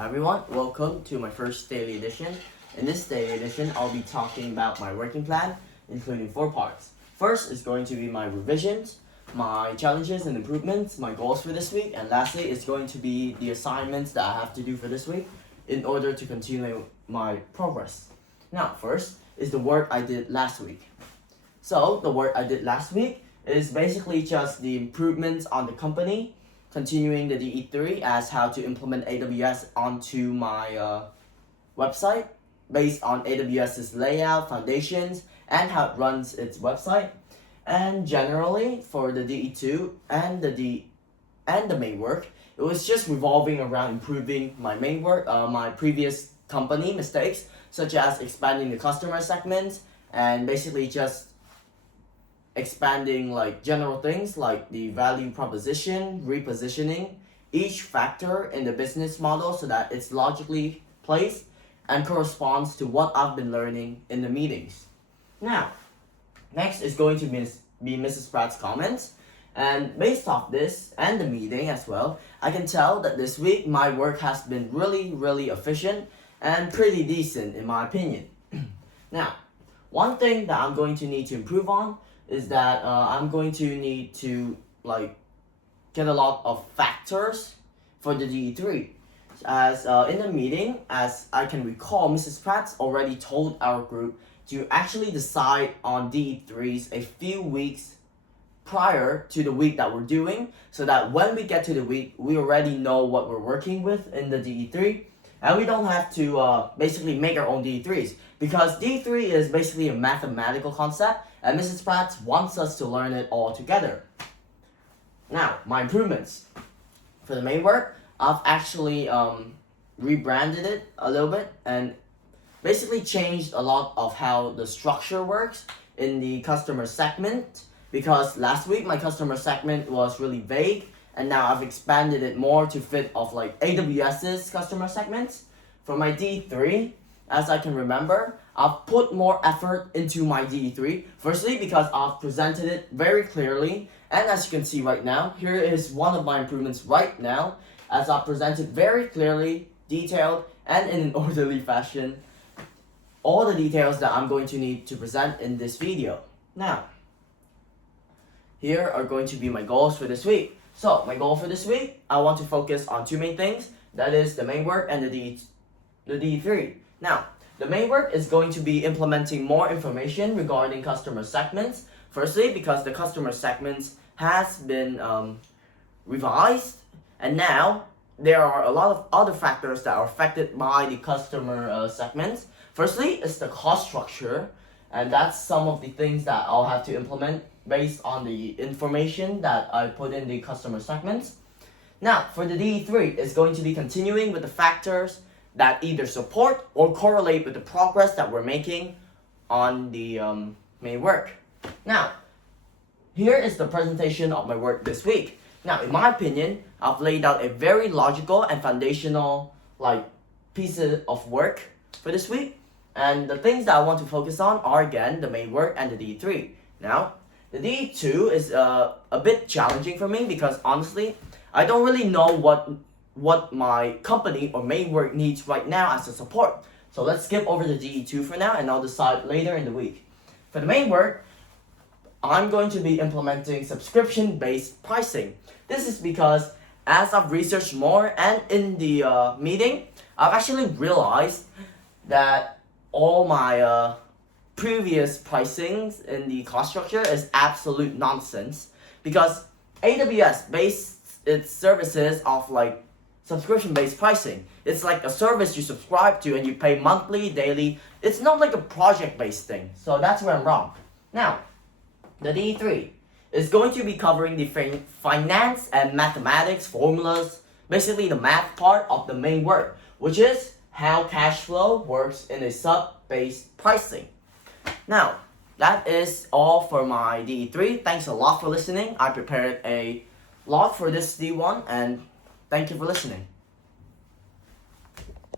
Hi everyone, welcome to my first daily edition. In this daily edition, I'll be talking about my working plan, including 4 parts. First is going to be my revisions, my challenges and improvements, my goals for this week, and lastly is going to be the assignments that I have to do for this week in order to continue my progress. Now, first is the work I did last week. So, the work I did last week is basically just the improvements on the company, continuing the DE3 as how to implement AWS onto my website based on AWS's layout, foundations, and how it runs its website. And generally, for the DE2 and the main work, it was just revolving around improving my main work, my previous company mistakes, such as expanding the customer segments and basically just expanding like general things like the value proposition, repositioning each factor in the business model so that it's logically placed and corresponds to what I've been learning in the meetings. Now, next is going to be Mrs. Pratt's comments, and based off this and the meeting as well, I can tell that this week my work has been really efficient and pretty decent in my opinion. Now, one thing that I'm going to need to improve on is that I'm going to need to get a lot of factors for the DE3. As in the meeting, as I can recall, Mrs. Pratt already told our group to actually decide on DE3s a few weeks prior to the week that we're doing, so that when we get to the week, we already know what we're working with in the DE3, and we don't have to basically make our own DE3s, because DE3 is basically a mathematical concept, and Mrs. Pratt wants us to learn it all together. Now, my improvements. For the main work, I've actually rebranded it a little bit and basically changed a lot of how the structure works in the customer segment, because last week my customer segment was really vague, and now I've expanded it more to fit of like AWS's customer segments. For my DE3, as I can remember, I've put more effort into my DE3. Firstly, because I've presented it very clearly, and as you can see right now, here is one of my improvements right now, as I've presented very clearly, detailed, and in an orderly fashion, all the details that I'm going to need to present in this video. Now, here are going to be my goals for this week. So, my goal for this week, I want to focus on 2 main things, that is the main work and the DE3. Now, the main work is going to be implementing more information regarding customer segments. Firstly, because the customer segments has been revised, and now there are a lot of other factors that are affected by the customer segments. Firstly, it's the cost structure, and that's some of the things that I'll have to implement based on the information that I put in the customer segments. Now, for the DE3, it's going to be continuing with the factors that either support or correlate with the progress that we're making on the main work. Now, here is the presentation of my work this week. Now, in my opinion, I've laid out a very logical and foundational piece of work for this week. And the things that I want to focus on are again the main work and the DE3. Now, the DE2 is a bit challenging for me because honestly, I don't really know what my company or main work needs right now as a support. So let's skip over the DE2 for now, and I'll decide later in the week. For the main work, I'm going to be implementing subscription-based pricing. This is because as I've researched more and in the meeting, I've actually realized that all my previous pricings in the cost structure is absolute nonsense, because AWS based its services off subscription-based pricing. It's like a service you subscribe to and you pay monthly, daily. It's not like a project-based thing. So that's where I'm wrong. Now, the DE3 is going to be covering the finance and mathematics formulas, basically the math part of the main work, which is how cash flow works in a sub-based pricing. Now, that is all for my DE3. Thanks a lot for listening. I prepared a lot for this D1, and thank you for listening.